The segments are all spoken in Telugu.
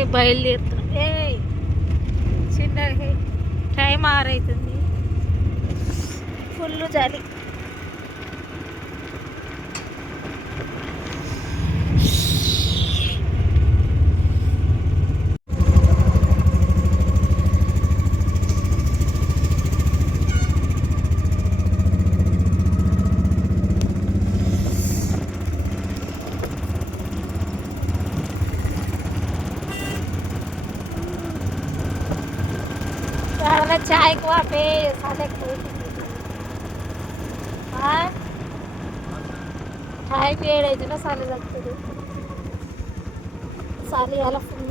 అయితే బయలుదేరుతున్నాం. చిన్న టైం 6 అవుతుంది. ఫుల్ చలి. चाय को पे साले चाय पेड़ ना साले लगते साले वाला फुल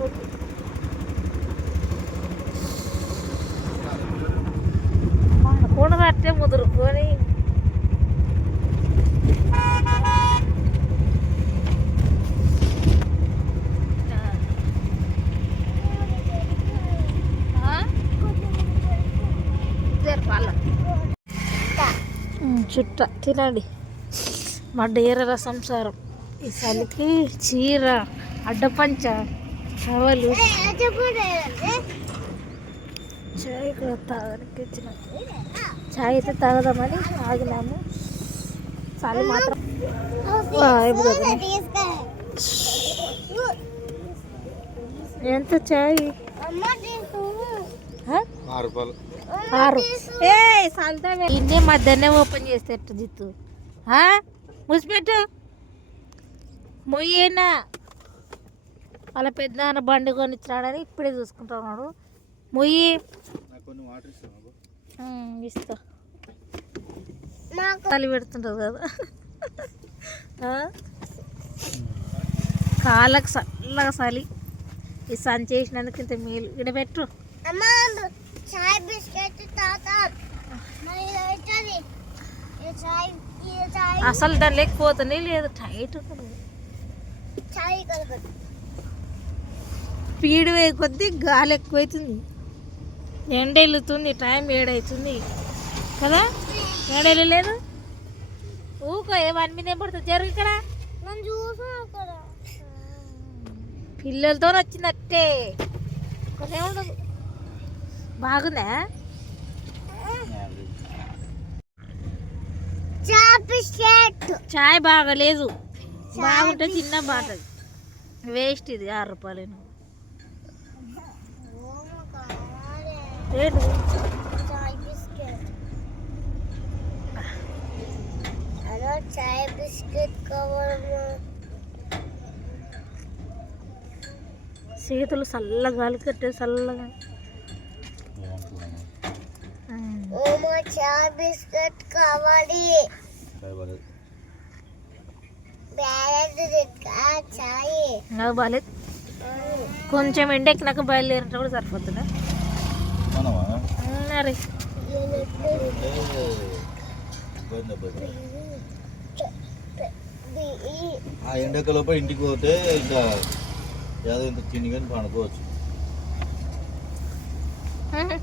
పండుకున్నదట్టే ముదురుకొని చుట్ట తినండి. మా డేర సంసారం. ఈ చలికి చీర, అడ్డపంచ, సవలు చాయ్ కూడా తాగడానికి ఇచ్చిన. చాయ్ అయితే తాగదామని ఆగినాము. చలి మాత్రం ఎంత చాయ్? 6. ఇన్నే మధ్యాహ్నం ఓపెన్ చేసేట్టు జిత్తు మూసిపెట్టు. మొయ్యేనా వాళ్ళ పెద్ద బండి కొనిచ్చినాడని ఇప్పుడే చూసుకుంటున్నాడు. మొయ్యి ఇస్తా. చలి పెడుతుంటుంది కదా. కాళ్ళకు చల్లగా చలి. ఈ సంచి చేసినందుకు ఇంత మేలు. ఇక్కడ పెట్టు. అసలు దాని లేకపోతుంది లేదు. టైట్ స్పీడ్ కొద్దీ గాలి ఎక్కువైతుంది. ఎండ వెళ్తుంది. టైం 7 అవుతుంది కదా. ఎండ వెళ్ళలేదు. ఊకో ఏమని మీద ఏం పడుతుంది. జరుగు ఇక్కడ. పిల్లలతో వచ్చిందట్టే కొనే ఉండదు. బాగుందా? చాయ్ బాగలేదు. బాగుంటే చిన్న బాగుంటుంది. వేస్ట్ ఇది 6 రూపాయలు రేటు. చేతులు చల్లగా గాలి కట్టే చల్లగా. చాయ్ బిస్కెట్ కావాలి. నాకు బాగాలేదు. కొంచెం ఎండకి నాకు బయలుదేరేటప్పుడు సరిపోతుందా? ఆ ఎండకలోప ఇంటికి పోతే ఇంకా ఏదో ఇంత తిని కానీ పండుకోవచ్చు.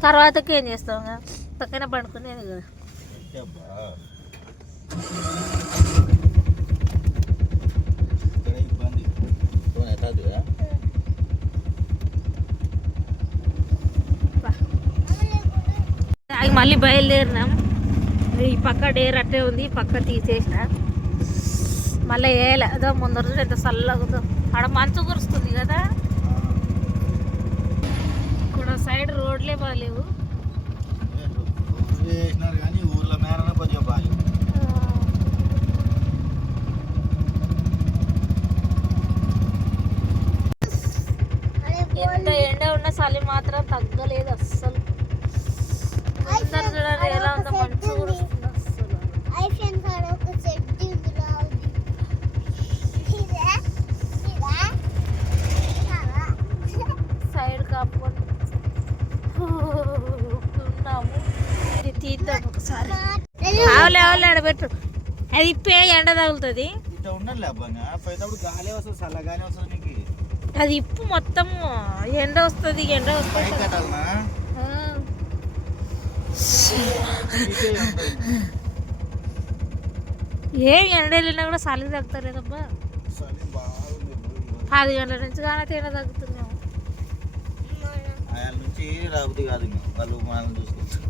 తర్వాతకి ఏం చేస్తావు? పక్కన పండుకునేది కదా. మళ్ళీ బయలుదేరినాం. ఈ పక్క డేర్ అట్టే ఉంది. పక్క తీసేసిన మళ్ళీ వేయలే. అదో ముందర రోజు ఎంత చల్లగా ఆడ మంచు కురుస్తుంది కదా. ఇక్కడ సైడ్ రోడ్లే బాగాలేవు. ఎంత ఎండ ఉన్న చలి మాత్రం తగ్గలేదు అస్సలు. చూడండి ఎలా ఉందో. మంచు కురుస్తుంది అస్సలు. సైడ్ కాపుకొని ఉన్నాము. ఇది తీద్దాం ఒకసారి. ఆవులే ఆడబెట్టు. అది ఇప్పే ఎండ తగులుతుంది. అది ఇప్పు మొత్తం ఎండ వస్తుంది. ఎండ వస్తుంది. ఏం ఎండ వెళ్ళినా కూడా చలి తగ్గుతారు కదబ్బా. 10 గంటల నుంచి కానీ ఎండ తగ్గుతున్నాము. రాబుద్ది కాదు ఇంకా వాళ్ళు మనం చూసుకుంటారు.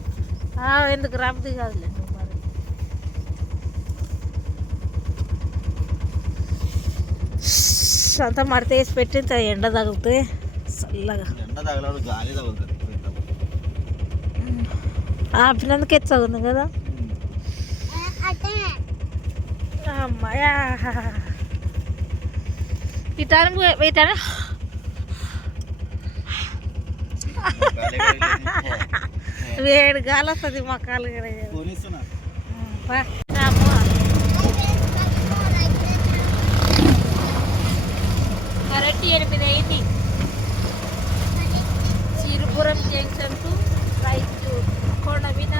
ఎందుకు రాబుద్ది కాదులే నువ్వు మరి. అంతా మడత వేసి పెట్టి ఎండ తగులుతుంది చల్లగా. ఎండ తగలాడు గాలి తగులుతుంది. ఆపినందుకే చదువుంది కదా అమ్మాయా. ఇటాను వేడి గాలి వస్తుంది మొక్కలు కరెక్ట్ 8 అయింది. సిరిపురం జంక్షన్ టు రైతు కొండ మీద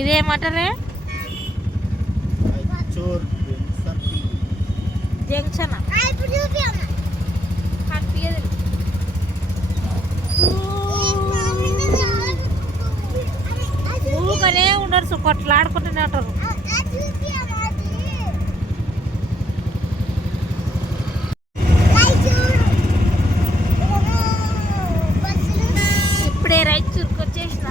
ఇదేమంటారే జంక్షన్ ఊకనే ఉండరు కొట్లాడుకుంటూనే ఉంటారు. ఇప్పుడే రైచూరుకు వచ్చేసిన.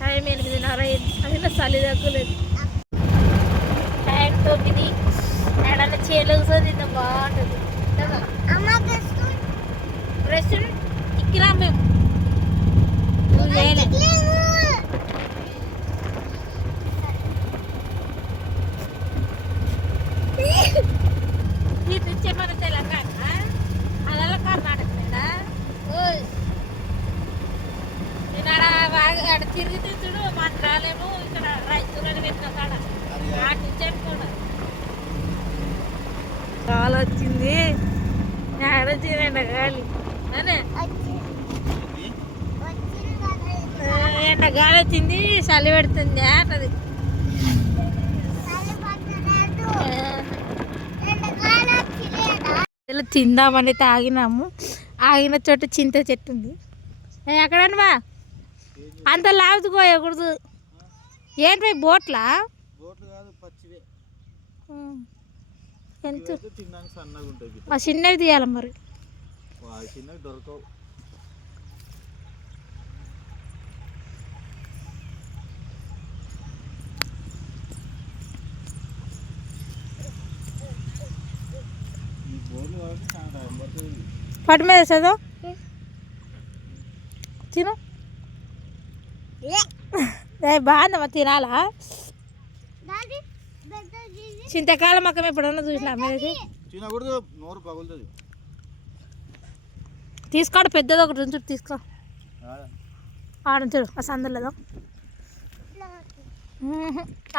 టైం 8:30 అసలు చలి తగ్గలేదు. టైం 9. ఏడన్నా చేలుగుతో తిన్న బాగుంటుంది. రెస్టారెంట్ ఇక్కిరా మేము నువ్వు చేయలే. నుంచి మన తెలంగాణ అలా కర్ణాటక నేను ఆడ తిరిగితే చూడు మంత్రాలేమో ఇక్కడ రైతులని పెట్టిన కాడ ఆటి నుంచి అనుకోండి. గాలి వచ్చింది ఏడొచ్చిందంట గాలి అనే ఎండ గాలి వచ్చింది చలి పెడుతుంది అంటది. తిందామని తాగినాము. ఆగిన చోట చింత చెట్టు ఉంది. ఎక్కడనవా అంత లావుకోయకూడదు. ఏంటి బోట్లా ఎంత చిన్నవి తీయాలి మరి. పట్టు మీద చదువు తిను. బాగుందమ్మా తినాలా. చింతకాలం మొక్కం ఎప్పుడన్నా చూసినా మీది తీసుకోడు. పెద్దది ఒకటి ఉంచు తీసుకో. ఆడుంచుడు ఆ సందులో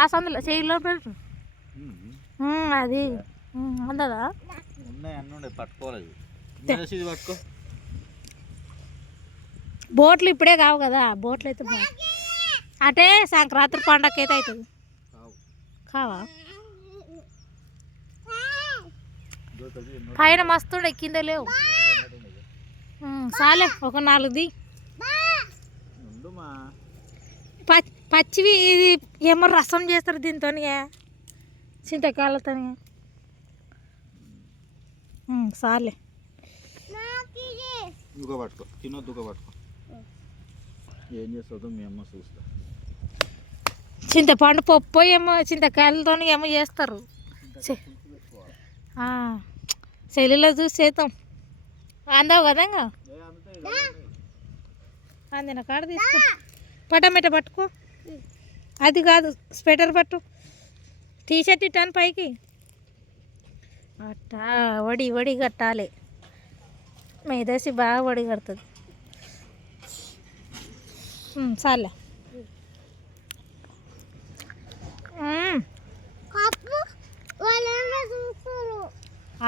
ఆ సందులో చెయ్యిలో పెట్టు. అది అందదా బోట్లు ఇప్పుడే కావు కదా. బోట్లు అయితే అంటే సంక్రాంతి పండగకి అయితే అవుతుంది. కావా పైన మస్తుండే కింద లేవు. చాలే ఒక 4 పచ్చివి. ఇది ఏమో రసం చేస్తారు దీంతో చింతకాయలతో. చాలే చింతపండు పప్పు ఏమో చింతకాయలతో ఏమో చేస్తారు. సెల్లులో చూసి చేద్దాం. అందావు కదా ఇంకా అందిన కాడ తీసుకో. పటమిట పట్టుకో. అది కాదు స్వెటర్ పట్టు. టీషర్ట్ ఇట్టాను పైకి అట్టా వడి కట్టాలి. మేదసి బాగా వడి కడుతుంది. చాలే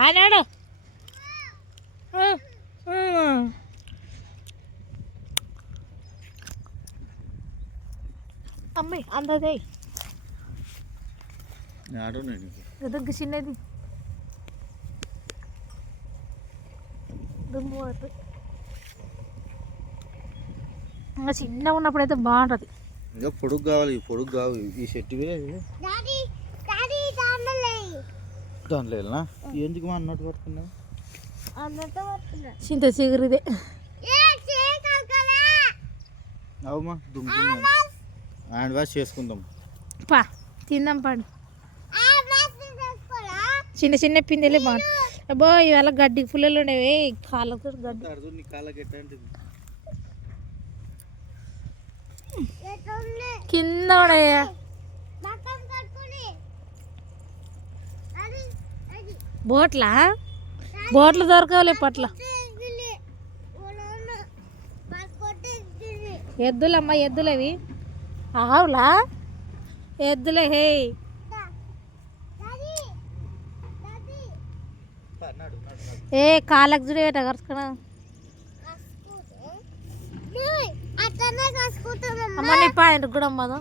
ఆనాడు అమ్మాయి అందదే దగ్గర చిన్నది దుమ్ము పోతుంది. ఇంకా చిన్నగా ఉన్నప్పుడు అయితే బాగుంటుంది. ఇంకా పొడుగు కావాలి, పొడుగు కావు ఈ చెట్టు దాంట్లో వెళ్ళినా ఎందుకు మా అన్నట్టు పట్టుకున్నా చింత చిగురిదే. అవుమా దుమ్ము హ్యాండ్ వాష్ చేసుకుందాం. పా తిందాం పండు. చిన్న చిన్న పిందెలే బాగుంటాయి. అబ్బో ఇవాళ గడ్డి పుల్లలు ఉండేవి కాళ్ళతో గడ్డి. నీ కాళ్ళకి ఎట్టంటిది కింద ఉన్నాయా బోట్లు దొరకవులే పట్ల. ఎద్దులమ్మా ఎద్దులేవి ఆవులా ఎద్దులే. హే ఏ కాళ్ళకు చూడేట కరుచుకున్నా అమ్మ నీ పాయింట్ కూడా అమ్మదా.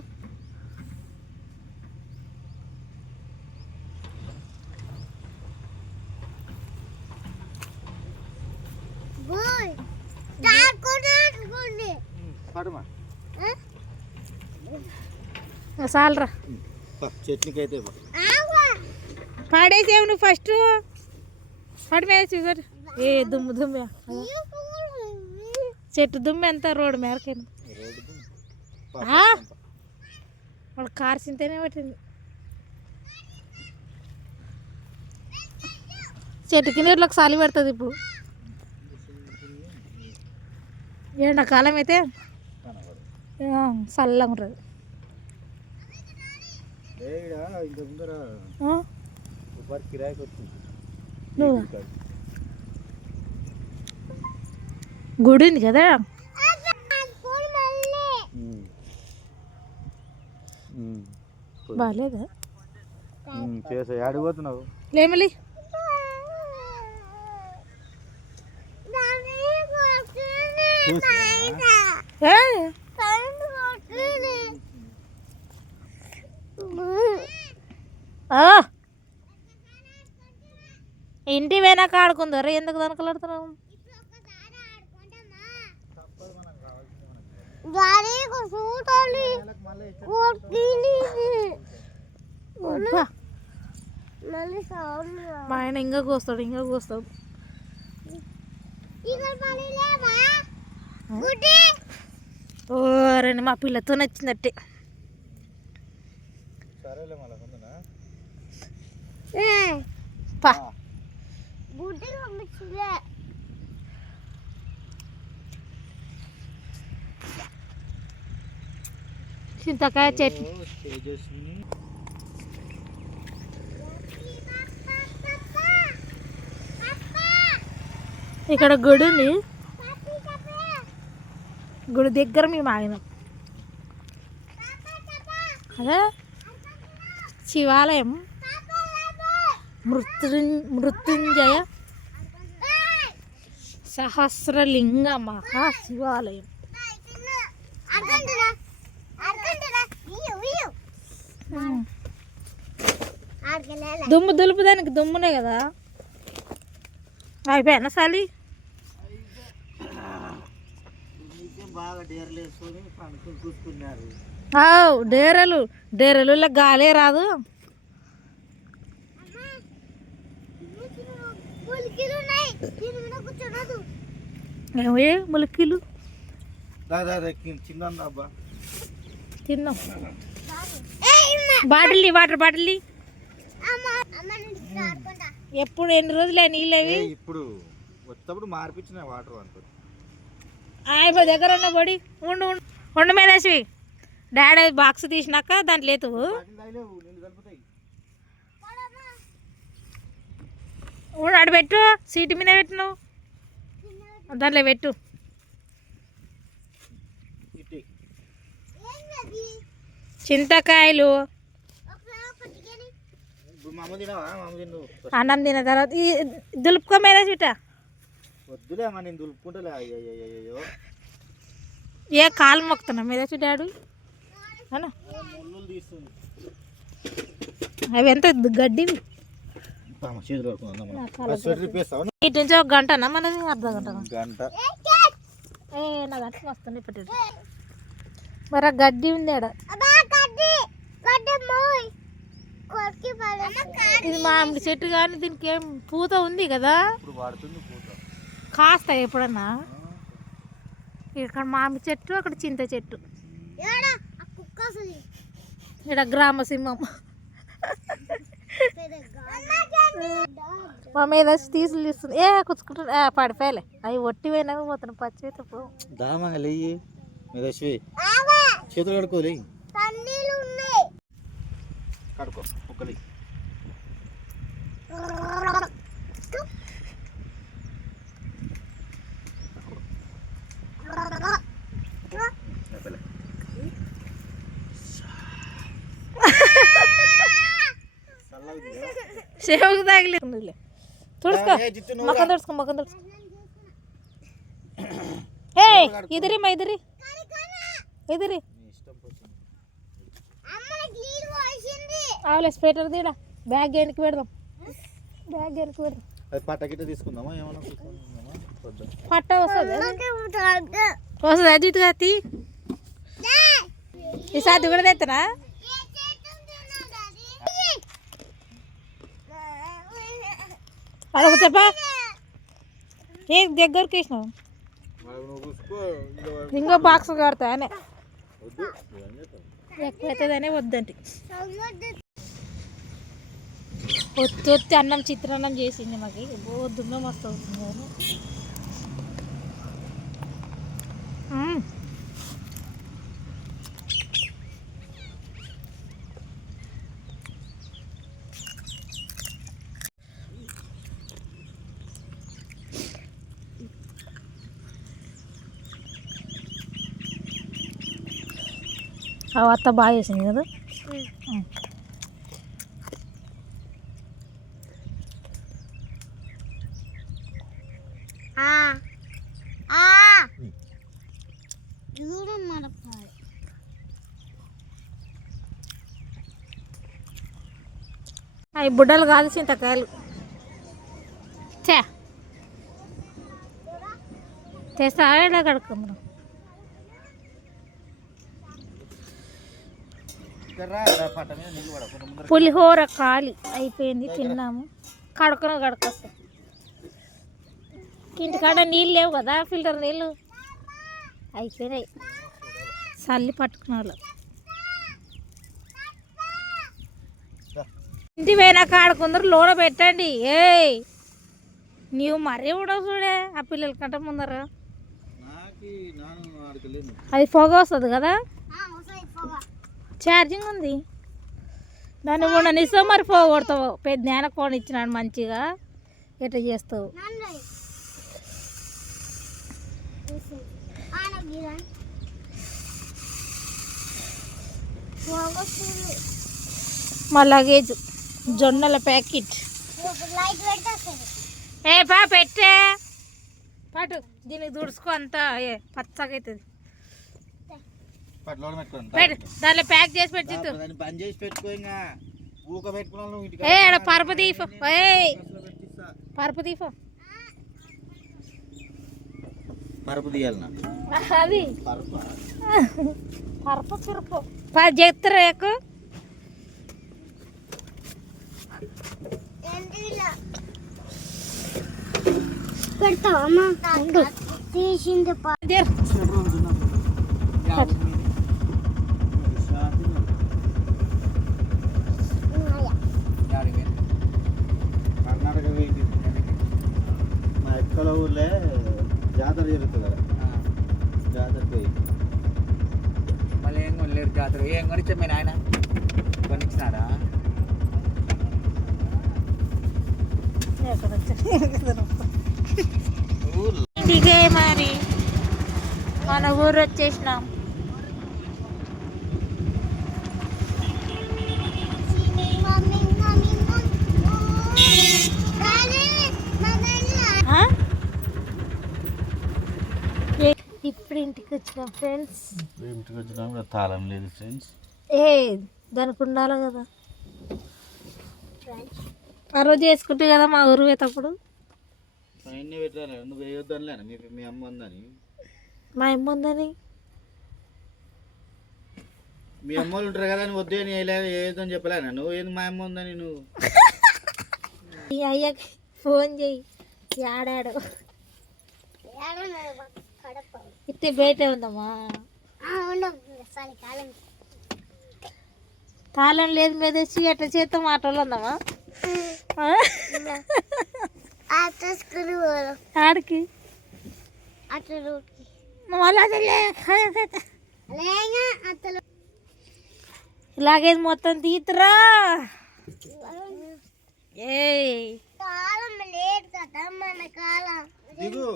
చాలరా చట్నీకి అయితే పాడేసేవు నువ్వు ఫస్ట్ పడి మేసి ఏ దుమ్ము దుమ్ము చెట్టు దుమ్ము ఎంత రోడ్డు మేరకైనా వాడు కారు చింతనే పట్టింది. చెట్టు కింద ఇట్లా చలి పెడుతుంది. ఇప్పుడు ఎండాకాలం అయితే చల్లగా ఉంటుంది. గుడి ఉంది కదా బాగాలేదా ఆడిపోతున్నావు లేమలి ఇంటి వెనక ఆడుకుందరు ఎందుకు దనకలాడుతున్నావు. మా ఆయన ఇంకా కోస్తాడు ఇంకా కోస్తాడు. ఓ రండి మా పిల్లతో నచ్చిందట్టే. పా చింతకాయ చెట్టు ఇక్కడ గుడి ఉంది. గుడి దగ్గర మేము ఆగినాం. అదే శివాలయం మృత్యుంజయ సహస్రలింగ మహాశివాలయం. దుమ్ము దులుపుదానికి దుమ్మునే కదా. అయిపోయానా సాలి డేరలు గాలే రాదు. ములికీలు తిన్నాం. బాటిల్ వాటర్ బాటిల్ ఎప్పుడు ఎన్ని రోజులే నీళ్ళు అవి ఇప్పుడు వచ్చేటప్పుడు మార్పించిన వాటర్ అనుకో. అయిపో దగ్గర ఉన్న బడి ఉండు ఉండు మేనేసి డాడీ బాక్స్ తీసినాక దాంట్లో లేదు ఆడ పెట్టు. సీటు మీద పెట్టు నువ్వు దాంట్లో పెట్టు. చింతకాయలు అన్నం తిన్న తర్వాత దులుపుకో మేనేసి ఇట వద్దులేమా నేను దులుపుకుంటా. ఏ కాలు మొక్కుతున్నా మీద డాడు అవి ఎంత గడ్డివి చేతులు పట్టుకుందాం. స్వెటర్ ఇప్పేస్తావా? ఇటు నుంచి ఒక గంటనా మనది అర్ధ గంటనా? గంట. నా గంటలు వస్తుంది ఇప్పుడు. మరి ఆ గడ్డి ఉంది ఆడ. ఇది మామిడి చెట్టు కానీ దీనికి ఏం పూత ఉంది కదా, కాస్త ఎప్పుడన్నా. ఇక్కడ మామిడి చెట్టు, అక్కడ చింత చెట్టు, ఇక్కడ గ్రామ సింహం. మా మీద తీసుస్తుంది. కుచ్చుకుంటుంది. పడిపోయలే అవి ఒట్టి పోయినాక పోతాను. పచ్చి అయితే పో. దామయ్యి చేతులు కడుకోలే. కడుకో ఒక్కలి. సేవకు తాగలే. తుడుచుకో, మొక్కం తుడుచుకో, మొక్కం తుడుచుకో. ఎదిరి మా ఎదిరి ఎదిరి ఆవులే స్పేటర్ తీడా. బ్యాగ్ వెనక్కి పెడదాం, బ్యాగ్ వెనక్కి పెడదాం. పట్ట గిట్ట తీసుకుందామా? ఏమన్నా పట్ట వస్తుంది వస్తుంది. అజిత్ కాతి ఈసారి కూడా తెత్తనా? అడుగు చెప్పా. ఏ దగ్గరికి వేసినావు? ఇంకో బాక్స్ కడతానే ఎక్కువైతుందనే వద్దంటే. ఒత్తి అన్నం చిత్రాన్నం చేసింది మాకు. దుమ్మ మస్తు అవుతుంది కానీ. అత్త బాగా చేసింది కదా. అవి బుడ్డలు కాదు, చింతకాయలు. చేస్తా కడుక్కుందాం. పులిహోర ఖాళీ అయిపోయింది, తిన్నాము. కడుక్కొస్తా. ఇంటికాడ నీళ్ళు లేవు కదా, ఫిల్టర్ నీళ్ళు అయిపోయినాయి. చల్లి పట్టుకున్న వాళ్ళు. ఇంటి పోయినాక ఆడుకుందరు లోడ పెట్టండి. నీవు మరీ కూడా చూడే ఆ పిల్లల కంటే ముందర. అది పొగ వస్తుంది కదా, ఛార్జింగ్ ఉంది. దాన్ని ఉండనిస్తావు మరి పోగొడతావు. పెద్ద నాన్న కొని ఇచ్చినాడు మంచిగా, ఎట్లా చేస్తావు? మా లగేజ్ జొన్నల ప్యాకెట్. పెట్టే పాటు దీనికి దుడుచుకో, అంతా పచ్చగా అవుతుంది. దాంట్లో ప్యాక్ చేసి పెట్టి పరుపు తీఫో, పరుపు తీఫో. పరుపు తీయాలనా? అది పరుపు పిరుపు చేస్తారా? ఎక్కువ తీసింది కర్ణాటక పోయింది. మా ఎక్కల ఊర్లే జాతర జరుగుతుంది కదా, జాతర పోయి మళ్ళీ ఏం కొనలేరు. జాతర ఏం కొనిచ్చా మీ నాయన? కొనిచ్చినారా? ఇంటికే మరి మన ఊరు వచ్చేసినాం. ఇప్పుడు ఇంటికి వచ్చినాం ఫ్రెండ్స్. ఇంటికి వచ్చినా తాళం లేదు ఫ్రెండ్స్. దానికి ఉండాలి కదా. ఆ రోజు వేసుకుంటే కదా మా ఊరు పోయేటప్పుడు. పైన పెట్టాలి, నువ్వు వేయొద్దనిలే మీ అమ్మ ఉందని. మా అమ్మ ఉందని మీ అమ్మ వాళ్ళు ఉంటారు కదా, నువ్వు వద్దే వేయొద్దని చెప్పలేనా నువ్వు? ఏంది మా అమ్మ ఉందని నువ్వు? ఈ అయ్యకి ఫోన్ చెయ్యి, ఆడాడు ఇట్టే బయట ఉందమ్మా. తాళం లేదు మీద వచ్చి ఎట్లా చేస్తాం ఆటోలో ఉందమ్మా. ఆడికి ఇలాగే మొత్తం తీతురా. దిగు.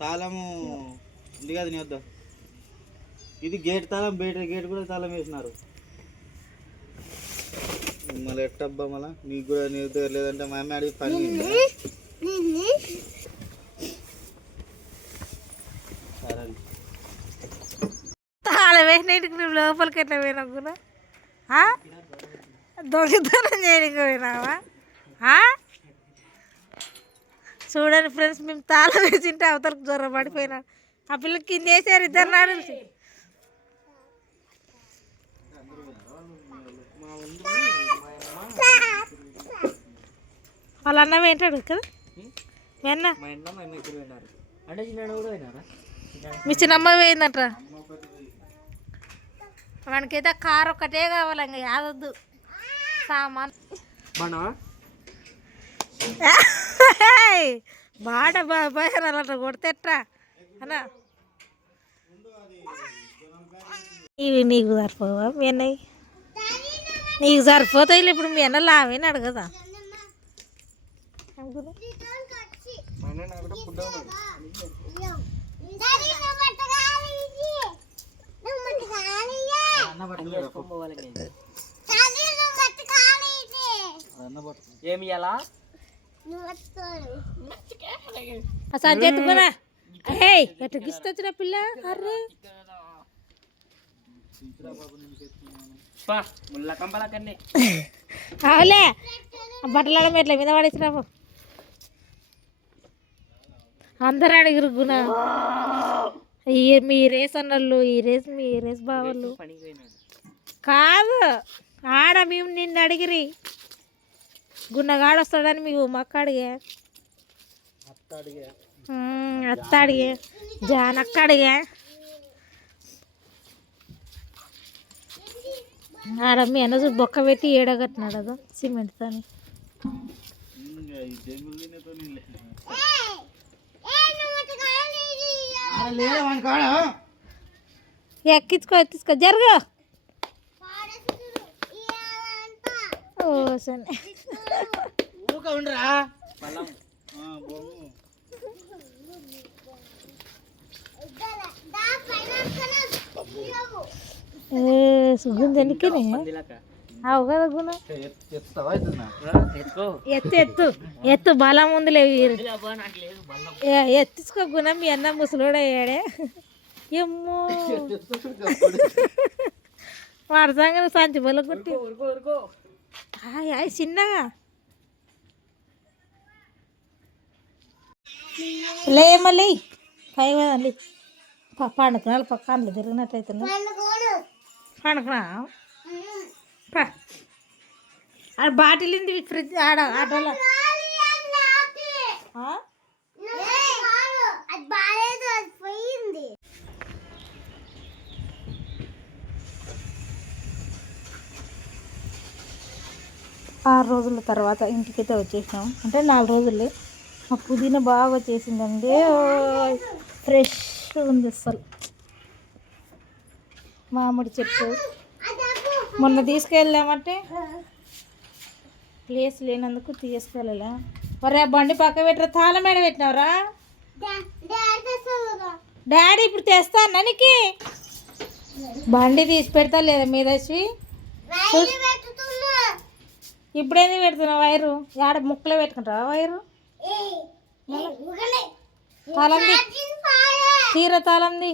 తాళము ఉంది కదా నీ వద్ద. ఇది గేట్ తాళం, బయట గేట్ కూడా తాళం వేసినారు. మళ్ళీ ఎట్టబ్బా మళ్ళా నీకు కూడా నీ దగ్గర లేదంటే మా అమ్మ అడిగి పని. సరే తాళం వేసినట్టుకు నువ్వు లోపలికి ఎట్లా పోయినా కూడా దొంగతనం చేయడానికి పోయినావా? చూడండి ఫ్రెండ్స్, మేము తాళం వేసింటే అవతలకు జ్వరం పడిపోయినా. ఆ పిల్లకి కింద వేసారు ఇద్దరు నాడు. వాళ్ళ అన్న ఏంటాడు కదా మీ అన్న. మీ చిన్నమ్మ పోయిందంట. వానికైతే కారు ఒక్కటే కావాలి, ఇంకా యాదొద్దు సామాన్. బాడ బాబాయ్ అలా కొడితేట్రా అన్నా. ఇవి నీకు సరిపోవా? మీ అన్నయ్య నీకు సరిపోతాయి. ఇప్పుడు మీ అన్న లావేనాడు కదా. సంచేతుకున్నా ఎట్లా గిస్తొచ్చిన పిల్ల. అర్రే అవలే బట్టల ఎట్ల మీద పడేసినావు. అందరు అడిగిరు గుణ. మీ రేస్ అన్నళ్ళు, ఈ రేస్ మీ రేస్ బావాళ్ళు కాదు. ఆడ మేము నిన్ను అడిగిరి గున్నగాడు వస్తాడని మీకు మక్క అడిగా, అత్త అడిగా, జానక్క అడిగా. ఆడ మీ అన్న చూడు బొక్క పెట్టి ఏడగట్టినాడు అదో సిమెంట్తో. ఎక్కించుకో జరుగు. ఓ సరే సుగంధ ఎందుకనే అవు కదా గుణ. ఎత్తు ఎత్తు బలం ఉందిలే. ఎత్తుకో గుణ. మీ అన్న ముసలోడు అయ్యాడే. ఏమో వాడి సంగతి సంచి బల కొట్టి చిన్నగా లే. మళ్ళీ పై కదండి పండుకున్నాడు. పక్కనలు తిరిగినట్టయితే పండుకున్నా. ఆడ బాటిల్ ఉంది ఫ్రిడ్జ్ ఆడ ఆటోలో. ఆరు రోజుల తర్వాత ఇంటికైతే వచ్చేసినాం. అంటే 4 రోజులు. మా పుదీనా బాగా వచ్చేసిందండి. ఫ్రెష్ ఉంది అసలు. మామిడి చెట్టు మొన్న తీసుకెళ్ళామంటే ప్లేస్ లేనందుకు తీసుకెళ్ళలే. ఒరే బండి పక్క పెట్టరా. తాళం మేడ పెట్టినవరా? డాడీ ఇప్పుడు తెస్తాను నీకు. బండి తీసి పెడతా లేదా మీదశ్వి? ఇప్పుడేంది పెడుతున్నావు వైరు? ఆడ ముక్కలో పెట్టుకుంటావా వైరు? తాళంది తీర తాళంది.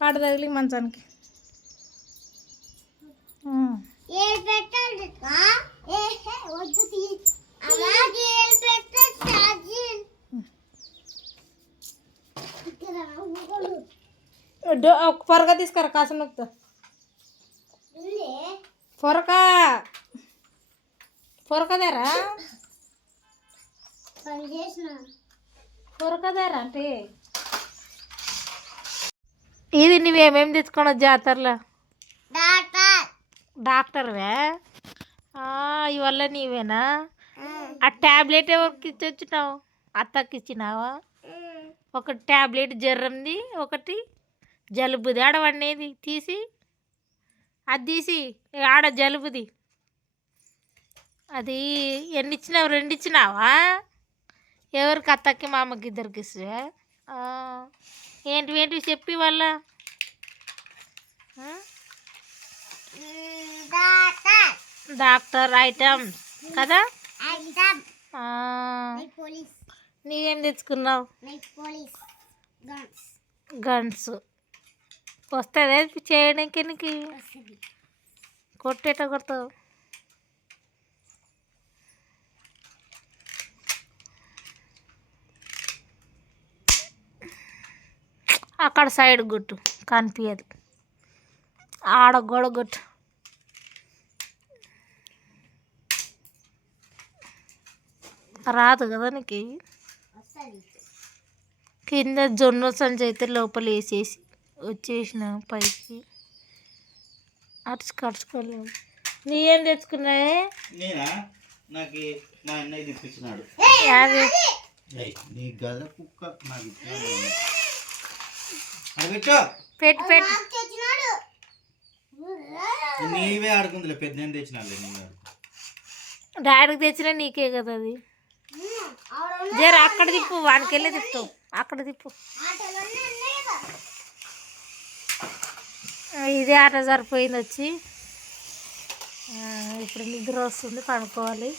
ఆడ తగిలి మంచానికి పొరక తీసుకురా కాసం నొక్కుతా పొరకదారా పొరకదారా అంటే ఇది నువ్వేమేమి తెచ్చుకున్నావు జాతరలో డాక్టర్వే ఇవల్ల నీవేనా ఆ ట్యాబ్లెట్ ఎవరికి ఇచ్చొచ్చినావు అత్తకి ఇచ్చినావా ఒకటి ట్యాబ్లెట్ జ్వరంది ఒకటి జలుబుది ఆడవనేది తీసి అది తీసి ఆడ జలుబుది అది ఎన్ని ఇచ్చినావు 2 ఇచ్చినావా ఎవరికి అత్తకి మా అమ్మకి ఇద్దరికి ఇస్తావా ఏంటివి చెప్పి వాళ్ళ డాక్టర్ ఐటమ్స్ కదా నీవేం తెచ్చుకున్నావు గన్స్ వస్తుంది చేయడానికి నీకు కొట్టేట కొడతావు అక్కడ సైడ్ గుట్టు కనిపించదు ఆడ గోడ గుట్టు రాదు కదా నీకు కింద జొన్న సంచి అయితే లోపల వేసేసి వచ్చేసిన పైకి అరుచుకోలేము నీవేం తెచ్చుకున్నావే నేనా నాకు మా అన్నయ్య తెప్పించినాడు నీ గద కుక్క నాకు పెట్టు పెట్టు నీవే ఆడుకుందిలే పెద్ద నేను తెచ్చినాలే నేను డాడీకి తెచ్చినా నీకే కదా అది జర అక్కడ తిప్పు వానికెళ్ళి తిప్పుతావు అక్కడ తిప్పు ఇదే ఆట సరిపోయింది వచ్చి ఇప్పుడు నిద్ర వస్తుంది పడుకోవాలి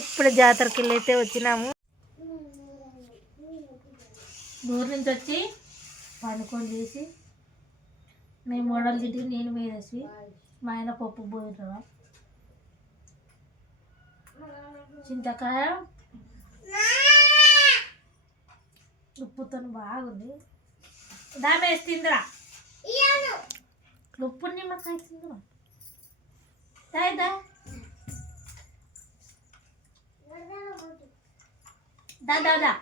ఇప్పుడు జాతరకి వెళ్ళి అయితే వచ్చినాము దూరం నుంచి వచ్చి పండుకొని చేసి మేము మోడల్ తిట్టి నేను పోయేసి మా ఆయన పప్పు పోయినా చింతకాయ ఉప్పుతో బాగుంది దామేసి తిందిరా ఉప్పు నిమ్మకాయ తిందిరా దా దా దా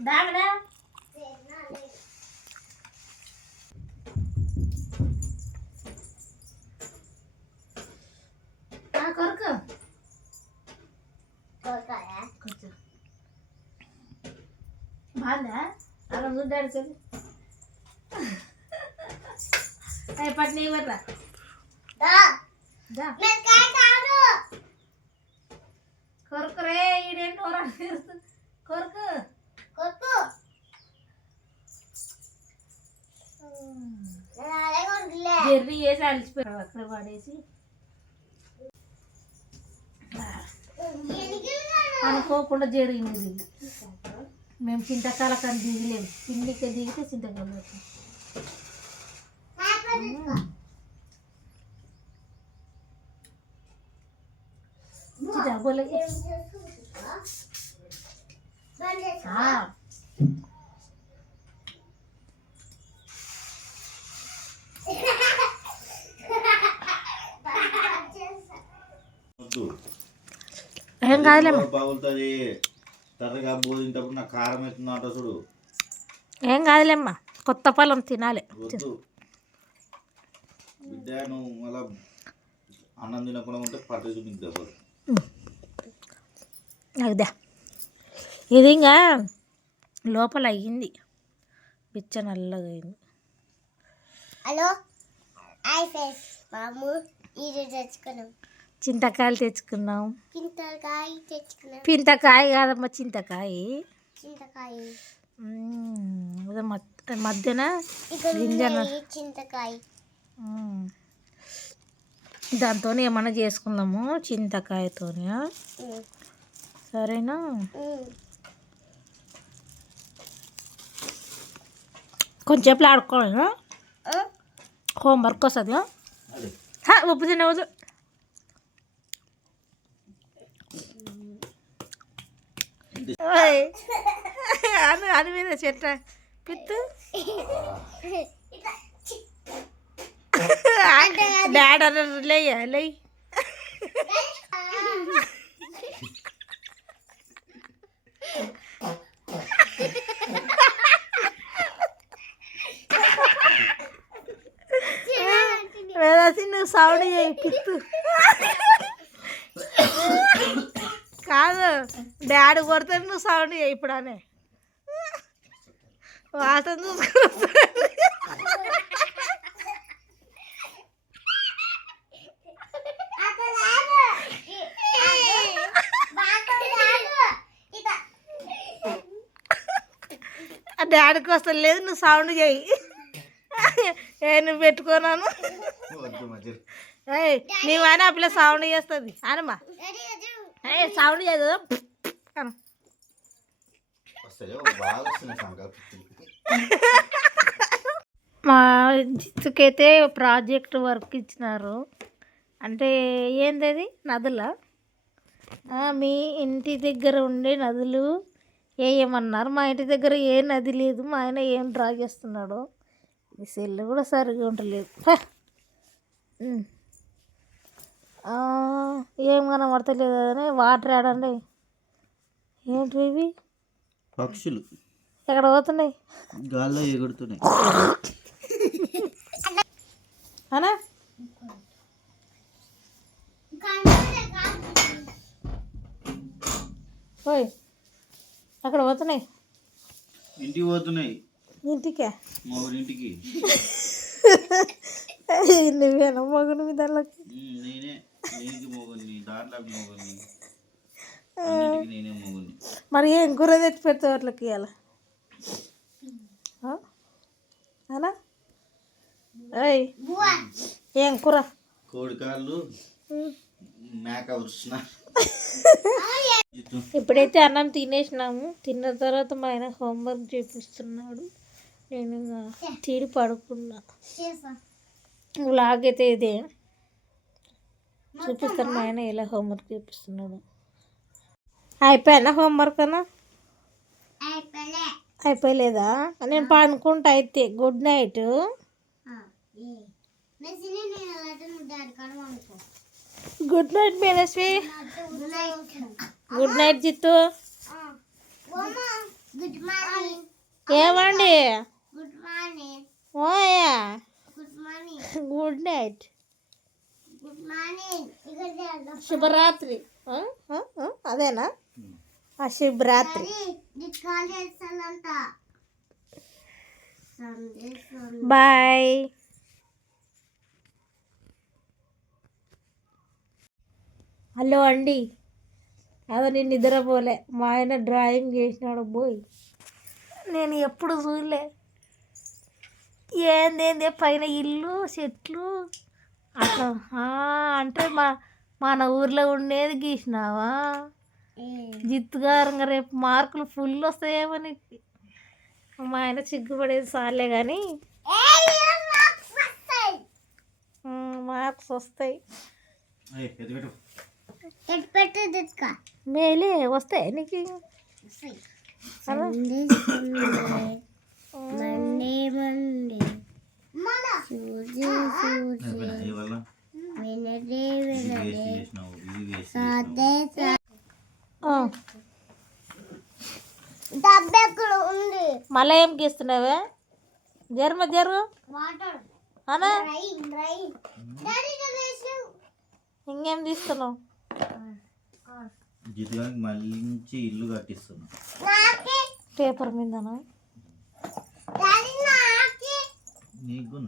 దామడా కొరకు కొంచెం బాగుందా అలా చూడ్డాడు కదా అయిపోయి నీ వర్రా కొరకురే ఈడేంటి కొరకు కొరకు జర్రీ వేసి అలిసిపోయాడు అక్కడ పడేసి అనుకోకుండా జరిగింది మేము చింతకాల కానీ దిగలేము పిండికి దిగితే చింతకాయలు డబ్బులు ఏం కాదులేమ్మా బాగుంటుంది కర్రగా బోధింటప్పుడు నాకు కారం అవుతుంది అంట చూడు ఏం కాదులేమ్మా కొత్త పొలం తినాలి వద్దు బిడ్డ నువ్వు మళ్ళా అన్నం తినకుండా ఉంటే పట్టేసి నీకు దెబ్బలు అదే ఇది ఇంకా లోపల అయ్యింది పిచ్చ నల్లగా అయింది హలో హాయ్ ఫ్రెండ్స్ మాము ఈరోజు తెచ్చుకున్నాం చింతకాయలు తెచ్చుకున్నాం చింతకాయ తెచ్చుకున్నాం పింతకాయ కాదమ్మా చింతకాయ చింతకాయ మధ్యన ఇక్కడ గింజలు చింతకాయ దాంతో ఏమన్నా చేసుకుందాము చింతకాయతోని సరేనా? కొంచెంసేపు ఆడుకోవాలి, హోంవర్క్ వస్తుంది. ఉప్పు తినవద్దు. అని మీద చెట్ట పిత్తు డాడ్ అన్నారు లేయ్యా లేయ్. వేదాసి నువ్వు సౌండ్ చేయి పిత్తు. కాదు డాడీ కొడితే నువ్వు సౌండ్ చేయి ఇప్పుడు అనే వాసన చూసుకుని. డాడీకి వస్తుంది లేదు, నువ్వు సౌండ్ చేయి. నువ్వు పెట్టుకున్నాను నీవని ఆ పిల్ల సౌండ్ చేస్తుంది అనమ్మా. సౌండ్ చేయదు మా జిత్తుకైతే ప్రాజెక్ట్ వర్క్ ఇచ్చినారు. అంటే ఏంది అది నదులా? మీ ఇంటి దగ్గర ఉండే నదులు వేయమన్నారు. మా ఇంటి దగ్గర ఏ నది లేదు. మా ఆయన ఏం డ్రా చేస్తున్నాడు. ఈ సెల్ కూడా సరిగ్గా ఉండలేదు. ఏం కనబడతలేదు అని వాటర్ ఆడండి. ఏంటి ఇవి పక్షులు ఎక్కడ పోతున్నాయి? గాల్లో ఎగురుతున్నాయి. అనా ఓయ్ అక్కడ పోతున్నాయి. ఇంటికి పోతున్నాయి. ఇంటికే మొగుడింటికి. నువ్వేనా మొగుడు మీ దాంట్లోకి? నేనే నీకు మొగుడిని, దాంట్లోకి మొగుడిని, అన్నిటికీ నేనే మొగుడిని. మరి ఏం కూర తెచ్చి పెడితే వాటికి ఇవ్వాల అనా? ఏయ్ ఏం కూర? కోడికాళ్ళు మేక వృష్ణ. ఇప్పుడైతే అన్నం తినేసినాము. తిన్న తర్వాత మా ఆయన హోంవర్క్ చేపిస్తున్నాడు. నేను తీడి పడుకున్నా. వ్లాగ్ అయితే ఇదే చూపిస్తాను. మా ఆయన ఎలా హోంవర్క్ చేపిస్తున్నాడు. అయిపోయానా హోంవర్క్ అన్నా? అయిపోయలేదా? నేను పడుకుంటా అయితే. Good night. Good night Manasvi. Good night Jittu. ఏమండి? ఓయా గుడ్ నైట్. శుభరాత్రి. అదేనా శుభరాత్రి. బాయ్. హలో అండి. అదో నేను నిద్రపోలే. మా ఆయన డ్రాయింగ్ చేసినాడు. పోయి నేను ఎప్పుడు చూడలే. ఏందేందే పైన ఇల్లు చెట్లు అట్లా అంటే మన ఊర్లో ఉండేది గీసినావా? జిత్తుగారంగా రేపు మార్కులు ఫుల్ వస్తాయేమో నీకు. మా ఆయన సిగ్గుపడేది సార్లే కానీ మార్క్స్ వస్తాయి. మేలే వస్తాయి నీకు. మళ్ళీ ఏం గీస్తున్నావే? జరుగు అనా? ఇంకేం తీస్తున్నావు? జిత్తుగానికి మళ్ళీ ఇల్లు కట్టిస్తున్నా. పేపర్ మీదనా? నీకు